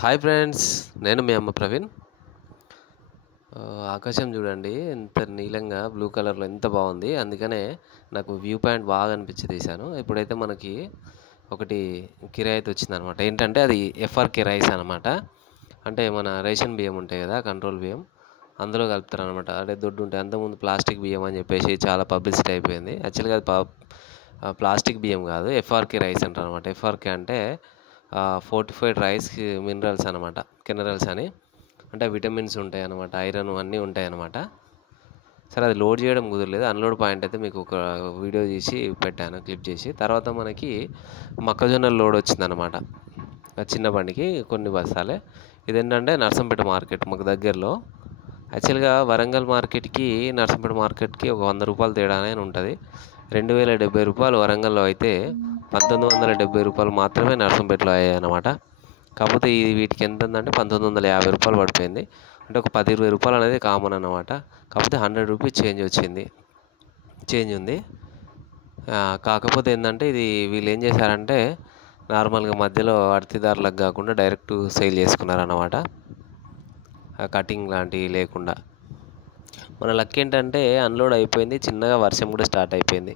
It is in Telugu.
హాయ్ ఫ్రెండ్స్, నేను మీ అమ్మ ప్రవీణ్. ఆకాశం చూడండి ఎంత నీలంగా బ్లూ కలర్లో ఎంత బాగుంది. అందుకనే నాకు వ్యూ పాయింట్ బాగా అనిపించి తీశాను. ఇప్పుడైతే మనకి ఒకటి కిరాయి అయితే వచ్చిందనమాట. ఏంటంటే అది ఎఫ్ఆర్కే రైస్ అనమాట. అంటే మన రేషన్ బియ్యం ఉంటాయి కదా, కంట్రోల్ బియ్యం, అందులో కలుపుతారనమాట. అంటే దొడ్డు ఉంటాయి. అంతకుముందు ప్లాస్టిక్ బియ్యం అని చెప్పేసి చాలా పబ్లిసిటీ అయిపోయింది. యాక్చువల్గా అది ప్లాస్టిక్ బియ్యం కాదు, ఎఫ్ఆర్కే రైస్ అంటారు అనమాట. ఎఫ్ఆర్కే అంటే ఫోర్టిఫైడ్ రైస్ మినరల్స్ అనమాట, కెనరల్స్ అని. అంటే విటమిన్స్ ఉంటాయి అనమాట, ఐరన్ అన్నీ ఉంటాయి అనమాట. సరే, అది లోడ్ చేయడం కుదరలేదు. అన్లోడ్ పాయింట్ అయితే మీకు ఒక వీడియో తీసి పెట్టాను, క్లిప్ చేసి. తర్వాత మనకి మొక్కజొన్న లోడ్ వచ్చిందనమాట, చిన్న బండికి కొన్ని బస్తాలే. ఇదేంటంటే నర్సంపేట మార్కెట్ మాకు దగ్గరలో. యాక్చువల్గా వరంగల్ మార్కెట్కి నర్సంపేట మార్కెట్కి ఒక 100 రూపాయలు తేడానే ఉంటుంది. 2070 రూపాయలు వరంగల్లో అయితే 1970 రూపాయలు మాత్రమే నర్సంపేటలో అయ్యాయి అనమాట. కాకపోతే వీటికి ఎంత ఉందంటే 1950 రూపాయలు పడిపోయింది. అంటే ఒక 10-20 రూపాయలు అనేది కామన్ అన్నమాట. కాకపోతే 100 రూపీస్ చేంజ్ ఉంది. కాకపోతే ఏంటంటే ఇది వీళ్ళు ఏం చేశారంటే నార్మల్గా మధ్యలో అర్తిదారులకు కాకుండా డైరెక్ట్ సేల్ చేసుకున్నారన్నమాట, కటింగ్ లాంటివి లేకుండా. మన లక్ ఏంటంటే అన్లోడ్ అయిపోయింది, చిన్నగా వర్షం కూడా స్టార్ట్ అయిపోయింది.